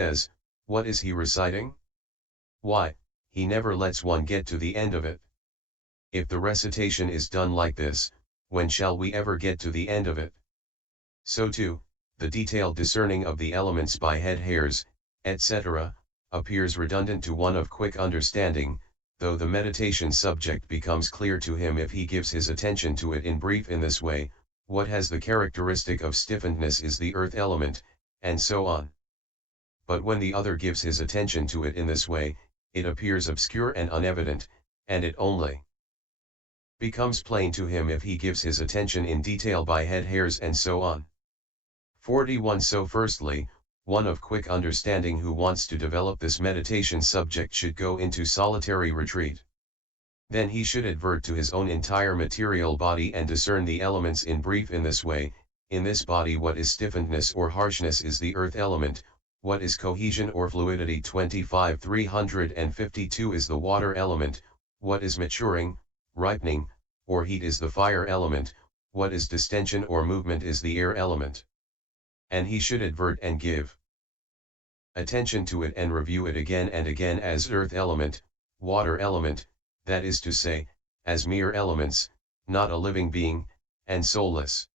says, what is he reciting? Why, he never lets one get to the end of it. If the recitation is done like this, when shall we ever get to the end of it? So too, the detailed discerning of the elements by head hairs, etc., appears redundant to one of quick understanding, though the meditation subject becomes clear to him if he gives his attention to it in brief in this way, what has the characteristic of stiffenedness is the earth element, and so on. But when the other gives his attention to it in this way, it appears obscure and unevident, and it only becomes plain to him if he gives his attention in detail by head hairs and so on. 41. So firstly, one of quick understanding who wants to develop this meditation subject should go into solitary retreat. Then he should advert to his own entire material body and discern the elements in brief in this way. In this body, what is stiffenedness or harshness is the earth element, what is cohesion or fluidity 25,352 is the water element, what is maturing, ripening, or heat is the fire element, what is distension or movement is the air element. And he should advert and give attention to it and review it again and again as earth element, water element, that is to say, as mere elements, not a living being, and soulless.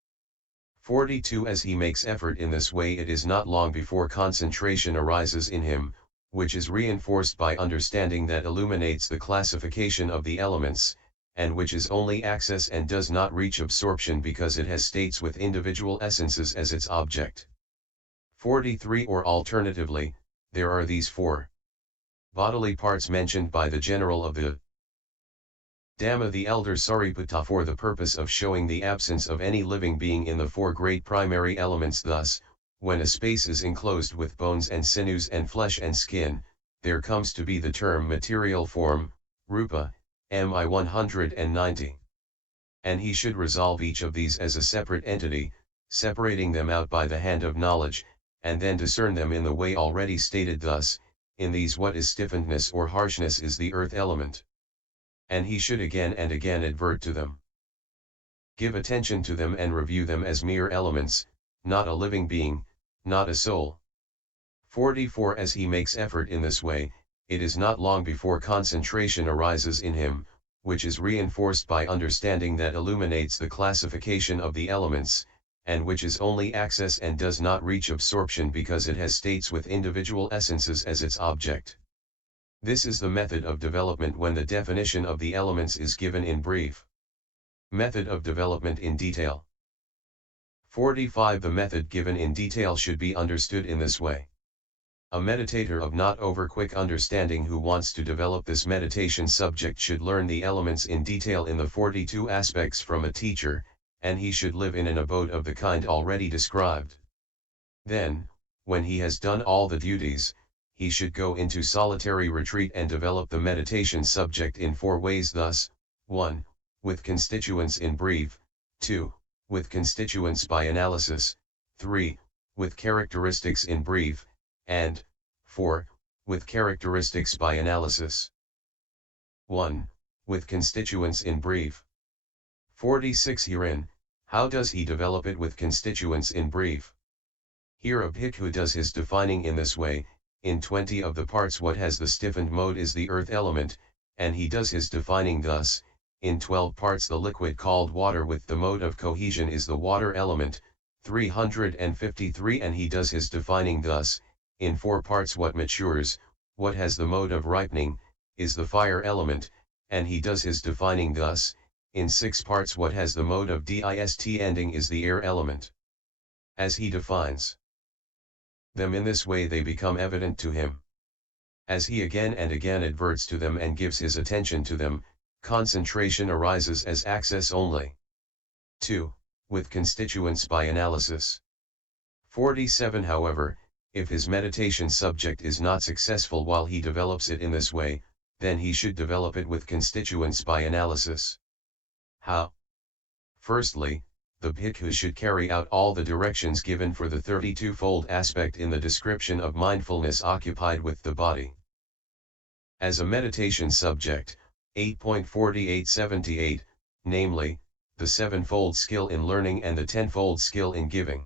42. As he makes effort in this way, it is not long before concentration arises in him, which is reinforced by understanding that illuminates the classification of the elements, and which is only access and does not reach absorption because it has states with individual essences as its object. 43. Or alternatively, there are these four bodily parts mentioned by the general of the Dhamma the elder Sariputta for the purpose of showing the absence of any living being in the four great primary elements. Thus, when a space is enclosed with bones and sinews and flesh and skin, there comes to be the term material form, rupa, MI 190. And he should resolve each of these as a separate entity, separating them out by the hand of knowledge, and then discern them in the way already stated. Thus, in these what is stiffenedness or harshness is the earth element. And he should again and again advert to them, give attention to them and review them as mere elements, not a living being, not a soul. 44. As he makes effort in this way, it is not long before concentration arises in him, which is reinforced by understanding that illuminates the classification of the elements, and which is only access and does not reach absorption because it has states with individual essences as its object. This is the method of development when the definition of the elements is given in brief. Method of development in detail. 45. The method given in detail should be understood in this way. A meditator of not over quick understanding who wants to develop this meditation subject should learn the elements in detail in the 42 aspects from a teacher, and he should live in an abode of the kind already described. Then, when he has done all the duties, he should go into solitary retreat and develop the meditation subject in four ways. Thus, 1. With constituents in brief, 2. With constituents by analysis, 3. With characteristics in brief, and 4. With characteristics by analysis. 1. With constituents in brief. 46. Herein, how does he develop it with constituents in brief? Here a bhikkhu does his defining in this way. In 20 of the parts what has the stiffened mode is the earth element, and he does his defining thus. In 12 parts the liquid called water with the mode of cohesion is the water element, 353, and he does his defining thus. In 4 parts what matures, what has the mode of ripening, is the fire element, and he does his defining thus. In 6 parts what has the mode of dist ending is the air element. As he defines them in this way they become evident to him. As he again and again adverts to them and gives his attention to them, concentration arises as access only. 2. With constituents by analysis. 47. However, if his meditation subject is not successful while he develops it in this way, then he should develop it with constituents by analysis. How? Firstly, the bhikkhu should carry out all the directions given for the 32-fold aspect in the description of mindfulness occupied with the body. As a meditation subject, 8.4878, namely, the 7-fold skill in learning and the 10-fold skill in giving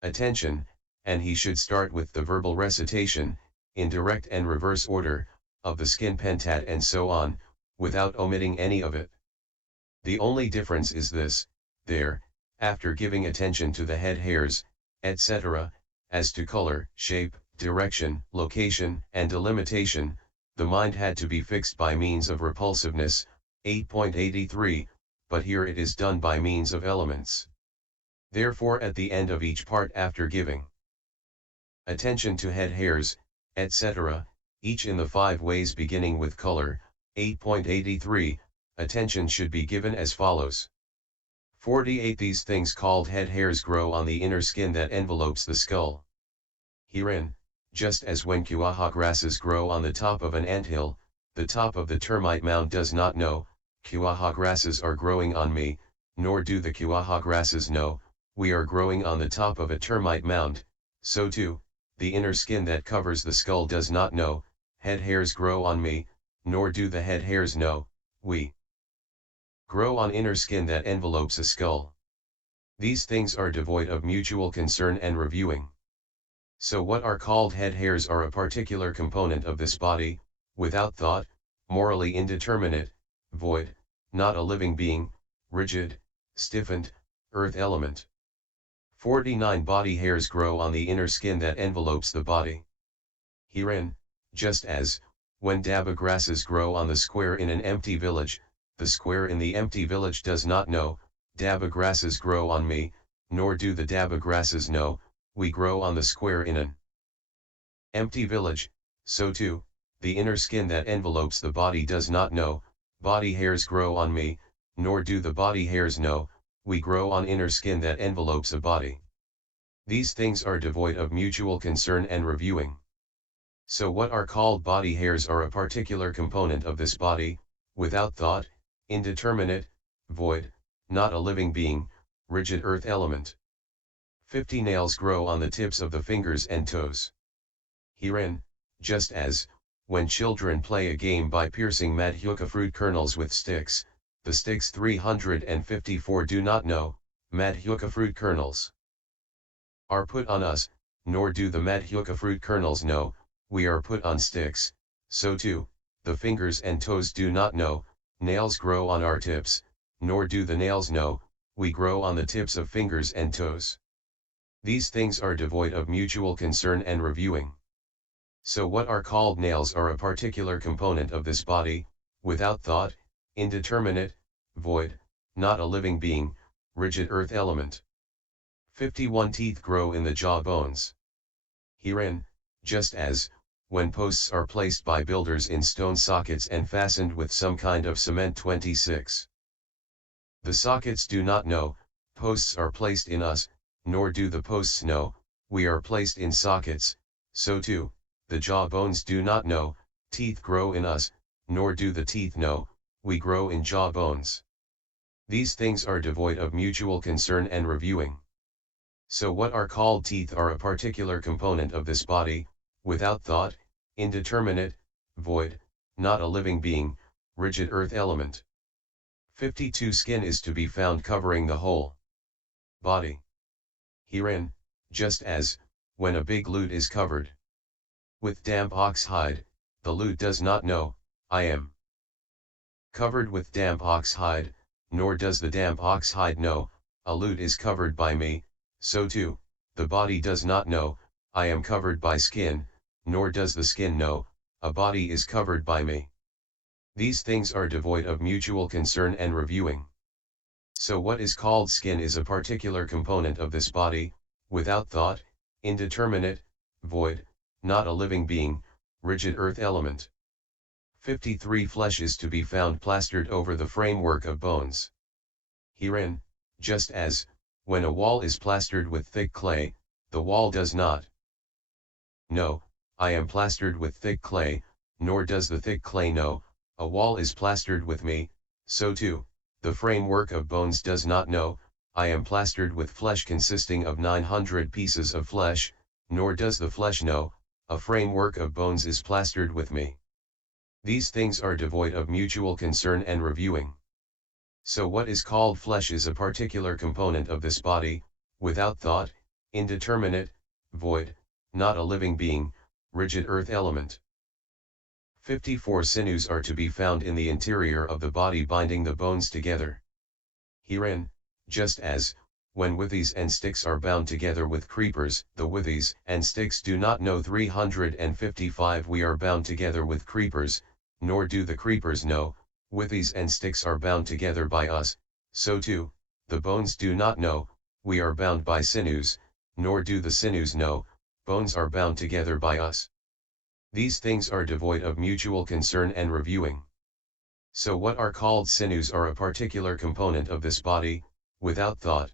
attention, and he should start with the verbal recitation, in direct and reverse order, of the skin pentat and so on, without omitting any of it. The only difference is this: there, after giving attention to the head hairs, etc., as to color, shape, direction, location, and delimitation, the mind had to be fixed by means of repulsiveness, 8.83, but here it is done by means of elements. Therefore at the end of each part after giving attention to head hairs, etc., each in the 5 ways beginning with color, 8.83, attention should be given as follows. 48 These things called head hairs grow on the inner skin that envelopes the skull. Herein, just as when kuaha grasses grow on the top of an anthill, the top of the termite mound does not know, kuaha grasses are growing on me, nor do the kuaha grasses know, we are growing on the top of a termite mound, so too, the inner skin that covers the skull does not know, head hairs grow on me, nor do the head hairs know, we grow on inner skin that envelopes a skull. These things are devoid of mutual concern and reviewing. So what are called head hairs are a particular component of this body, without thought, morally indeterminate, void, not a living being, rigid, stiffened, earth element. 49 Body hairs grow on the inner skin that envelopes the body. Herein, just as, when daba grasses grow on the square in an empty village, the square in the empty village does not know, daba grasses grow on me, nor do the daba grasses know, we grow on the square in an empty village, so too, the inner skin that envelopes the body does not know, body hairs grow on me, nor do the body hairs know, we grow on inner skin that envelopes a body. These things are devoid of mutual concern and reviewing. So what are called body hairs are a particular component of this body, without thought, indeterminate, void, not a living being, rigid earth element. 50 Nails grow on the tips of the fingers and toes. Herein, just as, when children play a game by piercing madhyuka fruit kernels with sticks, the sticks 354 do not know, madhyuka fruit kernels are put on us, nor do the madhyuka fruit kernels know, we are put on sticks, so too, the fingers and toes do not know, nails grow on our tips, nor do the nails know, we grow on the tips of fingers and toes. These things are devoid of mutual concern and reviewing. So what are called nails are a particular component of this body, without thought, indeterminate, void, not a living being, rigid earth element. 51 Teeth grow in the jaw bones. Herein, just as, when posts are placed by builders in stone sockets and fastened with some kind of cement 26. The sockets do not know, posts are placed in us, nor do the posts know, we are placed in sockets, so too, the jaw bones do not know, teeth grow in us, nor do the teeth know, we grow in jaw bones. These things are devoid of mutual concern and reviewing. So what are called teeth are a particular component of this body, without thought, indeterminate, void, not a living being, rigid earth element. 52 Skin is to be found covering the whole body. Herein, just as, when a big lute is covered with damp ox hide, the lute does not know, I am covered with damp ox hide, nor does the damp ox hide know, a lute is covered by me, so too, the body does not know, I am covered by skin, nor does the skin know, a body is covered by me. These things are devoid of mutual concern and reviewing. So what is called skin is a particular component of this body, without thought, indeterminate, void, not a living being, rigid earth element. 53 Flesh is to be found plastered over the framework of bones. Herein, just as, when a wall is plastered with thick clay, the wall does not know, I am plastered with thick clay, nor does the thick clay know, a wall is plastered with me, so too, the framework of bones does not know, I am plastered with flesh consisting of 900 pieces of flesh, nor does the flesh know, a framework of bones is plastered with me. These things are devoid of mutual concern and reviewing. So what is called flesh is a particular component of this body, without thought, indeterminate, void, not a living being, rigid earth element. 54 sinews are to be found in the interior of the body binding the bones together. Herein, just as, when withies and sticks are bound together with creepers, the withies and sticks do not know 355 we are bound together with creepers, nor do the creepers know, withies and sticks are bound together by us, so too, the bones do not know, we are bound by sinews, nor do the sinews know, bones are bound together by us. These things are devoid of mutual concern and reviewing. So what are called sinews are a particular component of this body, without thought.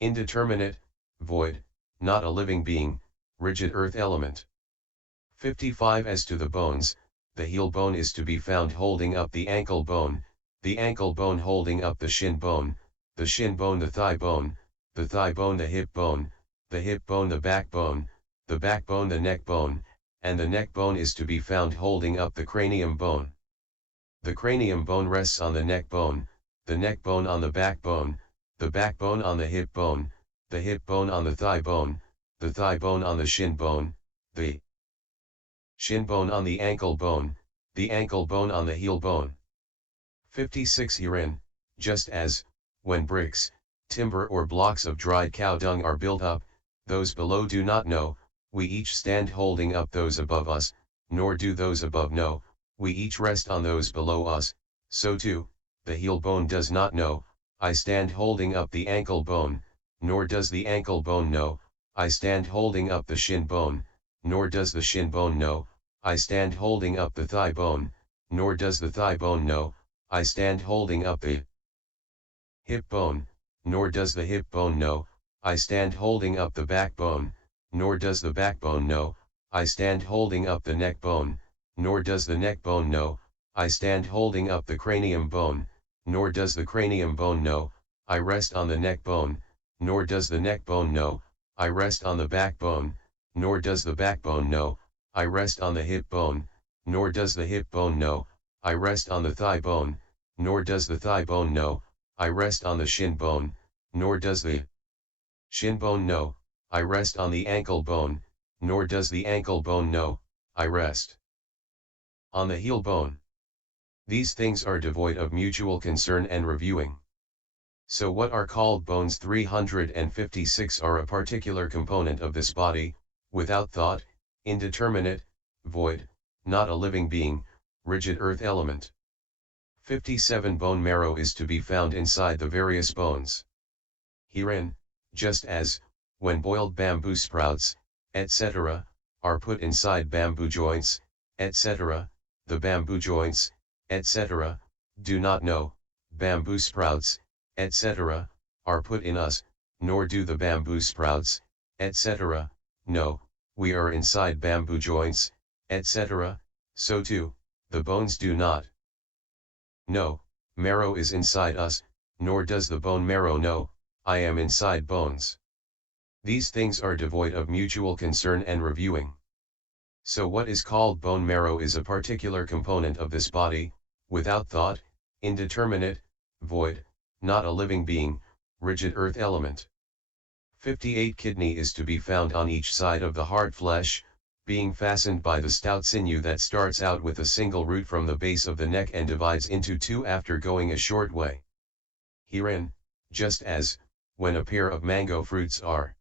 Indeterminate, void, not a living being, rigid earth element. 55 As to the bones, the heel bone is to be found holding up the ankle bone holding up the shin bone the thigh bone the hip bone the backbone the neck bone, and the neck bone is to be found holding up the cranium bone. The cranium bone rests on the neck bone on the backbone on the hip bone on the thigh bone on the shin bone, the shin bone on the ankle bone on the heel bone. 56 Herein, just as, when bricks, timber or blocks of dried cow dung are built up, those below do not know, we each stand holding up those above us, nor do those above know, we each rest on those below us, so too, the heel bone does not know, I stand holding up the ankle bone, nor does the ankle bone know, I stand holding up the shin bone, nor does the shin bone know, I stand holding up the thigh bone, nor does the thigh bone know, I stand holding up the hip bone, nor does the hip bone know, I stand holding up the backbone, nor does the backbone know, I stand holding up the neck bone, nor does the neck bone know, I stand holding up the cranium bone, nor does the cranium bone know, I rest on the neck bone, nor does the neck bone know, I rest on the backbone, nor does the backbone know, I rest on the hip bone, nor does the hip bone know, I rest on the thigh bone, nor does the thigh bone know, I rest on the shin bone, nor does the shin bone know, I rest on the ankle bone, nor does the ankle bone know, I rest on the heel bone. These things are devoid of mutual concern and reviewing. So what are called bones 356 are a particular component of this body, without thought, indeterminate, void, not a living being, rigid earth element. 57 Bone marrow is to be found inside the various bones. Herein, just as, when boiled bamboo sprouts, etc., are put inside bamboo joints, etc., the bamboo joints, etc., do not know, bamboo sprouts, etc., are put in us, nor do the bamboo sprouts, etc., know, we are inside bamboo joints, etc., so too, the bones do not know, marrow is inside us, nor does the bone marrow know, I am inside bones. These things are devoid of mutual concern and reviewing. So what is called bone marrow is a particular component of this body, without thought, indeterminate, void, not a living being, rigid earth element. 58 Kidney is to be found on each side of the heart flesh, being fastened by the stout sinew that starts out with a single root from the base of the neck and divides into two after going a short way. Herein, just as, when a pair of mango fruits are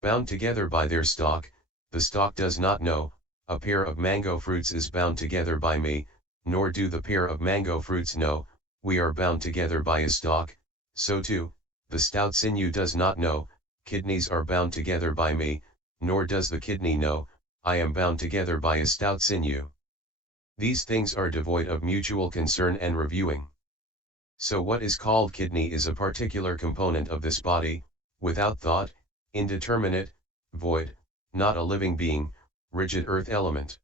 bound together by their stalk, the stalk does not know, a pair of mango fruits is bound together by me, nor do the pair of mango fruits know, we are bound together by a stalk, so too, the stout sinew does not know, kidneys are bound together by me, nor does the kidney know, I am bound together by a stout sinew. These things are devoid of mutual concern and reviewing. So what is called kidney is a particular component of this body, without thought, indeterminate, void, not a living being, rigid earth element.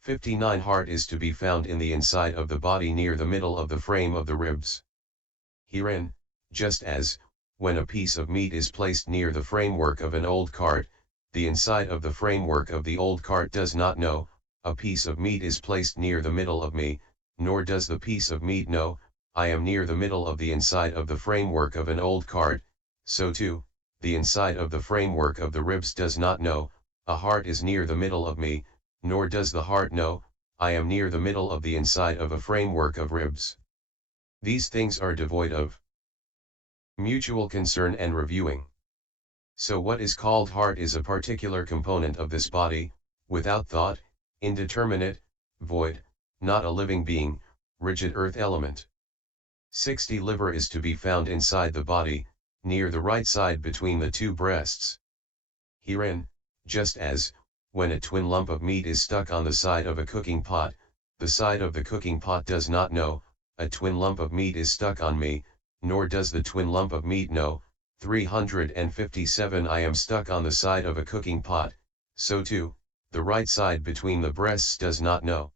59 Heart is to be found in the inside of the body near the middle of the frame of the ribs. Herein, just as, when a piece of meat is placed near the framework of an old cart, the inside of the framework of the old cart does not know, a piece of meat is placed near the middle of me, nor does the piece of meat know, I am near the middle of the inside of the framework of an old cart, so too, the inside of the framework of the ribs does not know, a heart is near the middle of me, nor does the heart know, I am near the middle of the inside of a framework of ribs. These things are devoid of mutual concern and reviewing. So what is called heart is a particular component of this body, without thought, indeterminate, void, not a living being, rigid earth element. 60. Liver is to be found inside the body, near the right side between the two breasts. Herein, just as, when a twin lump of meat is stuck on the side of a cooking pot, the side of the cooking pot does not know, a twin lump of meat is stuck on me, nor does the twin lump of meat know. 357. I am stuck on the side of a cooking pot, so too, the right side between the breasts does not know.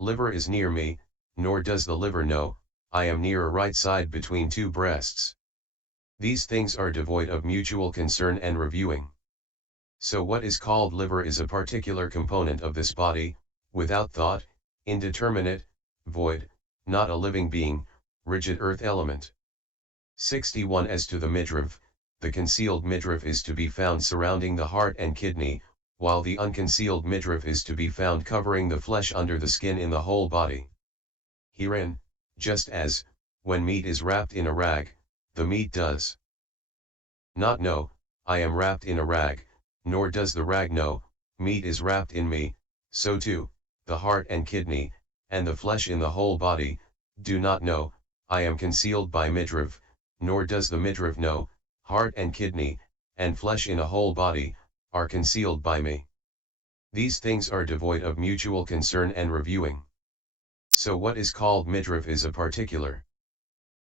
Liver is near me, nor does the liver know, I am near a right side between two breasts. These things are devoid of mutual concern and reviewing. So what is called liver is a particular component of this body, without thought, indeterminate, void, not a living being, rigid earth element. 61. As to the midriff, the concealed midriff is to be found surrounding the heart and kidney, while the unconcealed midriff is to be found covering the flesh under the skin in the whole body. Herein, just as, when meat is wrapped in a rag, the meat does not know, I am wrapped in a rag, nor does the rag know, meat is wrapped in me, so too, the heart and kidney, and the flesh in the whole body, do not know, I am concealed by midriff, nor does the midriff know, heart and kidney, and flesh in a whole body, are concealed by me. These things are devoid of mutual concern and reviewing. So what is called midriff is a particular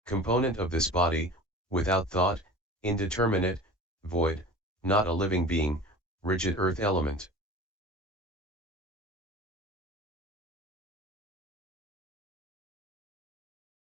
component of this body, without thought, indeterminate, void, not a living being, rigid earth element.